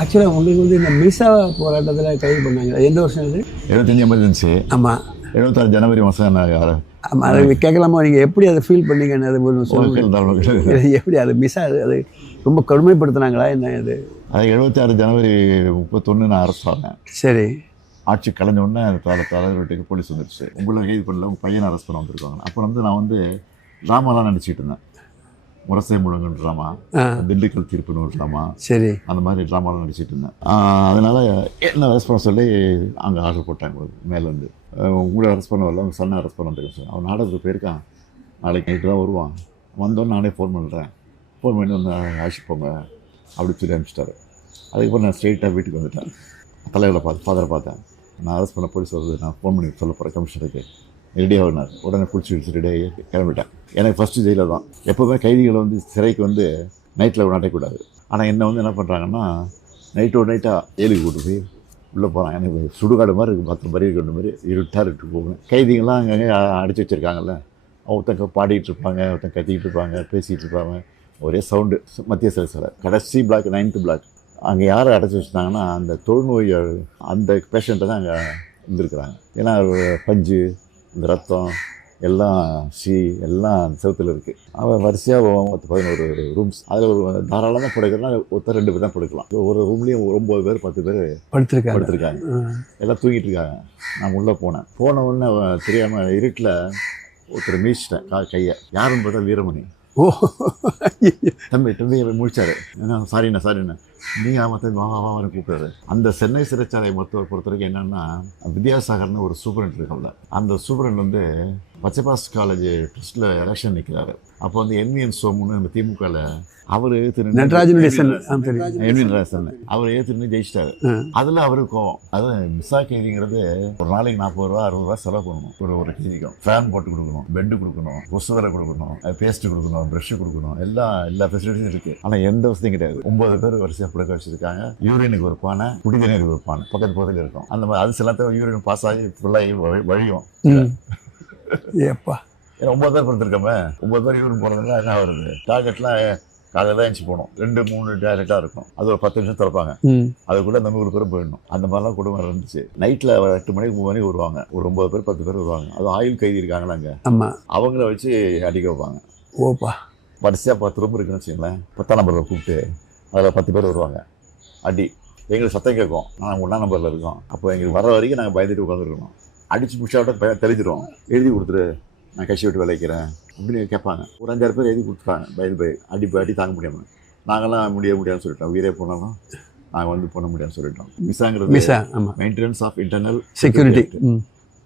ஆக்சுவலாக உங்களுக்கு வந்து இந்த மிசா போராட்டத்தில் கைது பண்ணாங்க. எந்த வருஷம் இது எழுபத்தஞ்சு எமர்ஜென்சி. ஆமாம் எழுபத்தாறு ஜனவரி மாதம் ஆமாம் அதை கேட்கலாமா? நீங்கள் எப்படி அதை ஃபீல் பண்ணீங்கன்னு அது ஒரு சொல்லுங்க. அது இது எப்படி அது மிஸ் ஆகுது அது ரொம்ப கொடுமைப்படுத்துனாங்களா? என்ன இது? எழுபத்தி ஆறு ஜனவரி முப்பத்தொன்று நான் அரெஸ்ட் ஆனேன். சரி. ஆட்சி கலைஞ்ச தலை தலைவர் வீட்டுக்கு போலீஸ் வந்துருச்சு. உங்களை கைது பண்ணல உங்கள் பையனை அரெஸ்ட் பண்ண வந்திருக்காங்க. அப்போ வந்து நான் வந்து ட்ராமாலாம் நடிச்சிட்டு இருந்தேன். முரசை முழங்குன்ற ட்ராமா திண்டுக்கல் தீர்ப்புன்னு ஒரு ட்ராமா சரி. அந்த மாதிரி ட்ராமாலாம் நடிச்சிட்டு இருந்தேன். அதனால என்ன பண்ண சொல்லி அங்கே ஆர்டர் போட்டாங்க மேலேருந்து. உங்களை அரெஸ்ட் பண்ண வரல உங்கள் சன்னை பண்ண வந்துருக்கேன் சார் அவன் நாடகத்துக்கு போயிருக்கான். நாளைக்கு நைட்டு தான் வருவான். வந்தோன்னு நானே ஃபோன் பண்ணுறேன் ஃபோன் பண்ணி வந்து அழைச்சிட்டு போங்க அப்படி சொல்லி அனுப்பிச்சிட்டாரு. அதுக்கப்புறம் நான் ஸ்ட்ரெயிட்டாக வீட்டுக்கு வந்துட்டேன். தலைவரை பார்த்து ஃபாதரை பார்த்தேன். நான் அரெஸ்ட் பண்ண போலீஸ் வருது நான் ஃபோன் பண்ணி சொல்ல போகிறேன் கமிஷனருக்கு ரெடியாக வந்தார் உடனே பிடிச்சி வச்சு ரெடியாக கிளம்பிட்டேன் எனக்கு ஃபஸ்ட்டு ஜெயிலில் தான். எப்போவுமே கைதிகளை வந்து சிறைக்கு வந்து நைட்டில் நடக்கக்கூடாது ஆனால் என்ன வந்து என்ன பண்ணுறாங்கன்னா நைட்டோட நைட்டாக ஏழுக்கு கூட்டு போய் உள்ளே போகிறான் எனக்கு சுடுகாடு மாதிரி இருக்குது பத்து பறி கொண்டு மாதிரி இருட்டாக இருட்டு போவேன் கைதிகள்லாம் அங்கங்கே அடைச்சி வச்சுருக்காங்கல்ல. ஒருத்தங்க பாடிட்டு இருப்பாங்க ஒருத்தங்க கத்திக்கிட்டு இருப்பாங்க பேசிகிட்டு இருப்பாங்க. ஒரே சவுண்டு மத்திய சிலை சிலை கடைசி பிளாக் நைன்த்து பிளாக் அங்கே யாரை அடைச்சி வச்சுட்டாங்கன்னா அந்த தொழுநோய் அந்த பேஷண்ட்டை தான் அங்கே இருந்திருக்கிறாங்க. ஏன்னா பஞ்சு இந்த ரத்தம் எல்லாம் சி எல்லாம் செவத்தில் இருக்குது அவன் வரிசையாக பத்து பதினோரு ரூம்ஸ் அதில் ஒரு தாராளமாக படுக்கிறனா ஒருத்தர் ரெண்டு பேர் தான் படுக்கலாம். ஒரு ரூம்லேயும் ஒம்பது பேர் பத்து பேர் படுத்திருக்காங்க. படுத்திருக்காங்க. எல்லாம் தூங்கிட்டு இருக்காங்க. நான் உள்ளே போனேன். போன உடனே அவன் தெரியாம இருட்டில் ஒருத்தர் மீச்சிட்டேன் கா கையை. யாருன்னு பார்த்தா வீரமணி. ஓ. தம்பி தம்பி முடிச்சாரு. என்ன சாரிண்ணா சாரிண்ணா நீங்கள் மற்ற தம்பி வா கூப்பிட்டாரு அந்த சென்னை சிறைச்சாலை மருத்துவர் பொறுத்த வரைக்கும் என்னென்னா வித்யாசாகர்னு ஒரு சூப்பரண்ட் இருக்கல அந்த சூப்பரண்ட் வந்து பச்சைபாஸ் காலேஜ் ட்ரஸ்ட்டில் எலெக்ஷன் நிற்கிறாரு அப்போ வந்து என்விஎன் சோமுன்னு நம்ம திமுகவில் அவர் திரு நடராஜனுடைய என்விஎன் ராசன் அவர் ஏற்றுன்னு ஜெயிச்சிட்டாரு. அதில் அவருக்கு கோவம். அது மிஸ்ஸா கேதிங்கிறது ஒரு நாளைக்கு நாற்பது ரூபா அறுபது ரூபா செலவு பண்ணணும். ஒரு ஒரு கேதிக்கும் ஃபேன் போட்டு கொடுக்கணும். பெட்டு கொடுக்கணும். கொசு வரை கொடுக்கணும். பேஸ்ட் கொடுக்கணும். ப்ரஷ் கொடுக்கணும். எல்லா எல்லா ஃபெசிலிட்டியும் இருக்கு. ஆனால் எந்த வசதியும் கிடையாது. ஒன்பது பேர் வரிசையாக புழக்க வச்சிருக்காங்க. யூரினுக்கு ஒரு பானை குடிதண்ணீருக்கு ஒரு பானை. பக்கத்து பக்கத்தில் இருக்கும். அந்த மாதிரி அது சிலத்தையும் யூரின் பாஸ் ஆகி ஃபுல்லாகி வழி- வழியும். ஏப்பா. ஏன்னா ஒன்பது பேர் படுத்துருக்கோமே ஒன்பது பேர் யூரின் போனதுனால என்ன வருது டார்கெட்லாம் காலையில் தான் எழுச்சி போகணும் ரெண்டு மூணு டேரக்டாக இருக்கும். அது ஒரு பத்து நிமிஷம் திறப்பாங்க. அதுக்குள்ள அந்த நூறு பேர் போயிடணும். அந்த மாதிரிலாம் குடும்பம் இருந்துச்சு நைட்டில் எட்டு மணிக்கு மூணு மணிக்கு வருவாங்க. ஒரு ஒன்பது பேர் பத்து பேர் வருவாங்க. அது ஆயுள் கைதி இருக்காங்களா அங்கே? ஆமாம் அவங்கள வச்சு அடிக்க வைப்பாங்க. ஓப்பா. வரிசையாக பத்து ரூம் இருக்குன்னு வச்சுங்களேன் பத்தாம் நம்பரில் கூப்பிட்டு அதில் பத்து பேர் வருவாங்க. அடி. எங்களுக்கு சத்தம் கேட்கும். நாங்கள் ஒன்றாம் நம்பரில் இருக்கோம். அப்போ எங்களுக்கு வர வரைக்கும் நாங்கள் பயந்துட்டு உட்காந்துருக்கணும் அடிச்சு பிடிச்சாவிட்ட பய தெரிஞ்சிடும் எழுதி கொடுத்துரு. நான் கட்சி விட்டு விளைக்கிறேன் அப்படின்னு கேட்பாங்க. ஒரு அஞ்சாறு பேர் எழுதி கொடுத்துட்டாங்க பயந்து போய் அடி அடி தாங்க முடியாமல் நாங்களாம் முடிய முடியாதுன்னு சொல்லிட்டோம். உயிரே போனாலும் நாங்கள் வந்து பண்ண முடியாதுன்னு சொல்லிட்டோம். மிஸ்ஸாங்கிறது மிஸ்ஸா ஆமாம் maintenance of internal security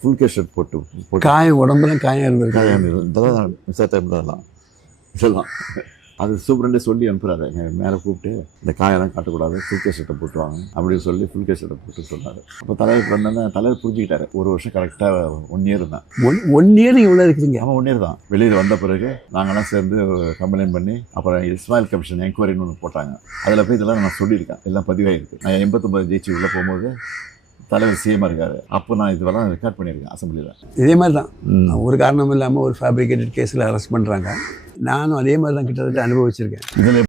full K shirt போட்டு காயம் உடம்புல காயம் இருந்திருக்கு. காயம் இதெல்லாம் மிஸ் டைம் இதெல்லாம் அது சூப்பரண்டே சொல்லி அனுப்புறாரு. மேலே கூப்பிட்டு இந்த காயெல்லாம் காட்டக்கூடாது ஃபுல் கே ஷர்ட்டை போட்டுவாங்க அப்படின்னு சொல்லி ஃபுல் கே ஷர்ட்டை போட்டு சொன்னார். அப்போ தலைவர் வந்தோன்னே தலைவர் புரிஞ்சுக்கிட்டாரு. ஒரு வருஷம் கரெக்டாக ஒன் இயர் தான். ஒன் ஒன் இயர் உள்ள இருக்கிறீங்க அவன் ஒன் இயர் தான். வெளியில் வந்த பிறகு நாங்களாம் சேர்ந்து கம்ப்ளைண்ட் பண்ணி அப்புறம் இஸ்மாயில் கமிஷன் என்கொயரின்னு ஒன்று போட்டாங்க. அதில் போய் இதெல்லாம் நான் சொல்லியிருக்கேன். எல்லாம் பதிவாயிருக்கு. நான் எண்பத்தொம்பது ஜெயிச்சு உள்ளே போகும்போது தலைவர் சிஎம் இருக்காரு. அப்போ நான் இதெல்லாம் ரெக்கார்ட் பண்ணியிருக்கேன் அசம்பிளியில் இதே மாதிரி தான் ஒரு காரணம் இல்லாமல் ஒரு ஃபேப்ரிகேட்டட் கேஸில் அரெஸ்ட் பண்ணுறாங்க நானும் அதே மாதிரி தான் கிட்டத்தட்ட அனுபவிச்சிருக்கேன். இதில்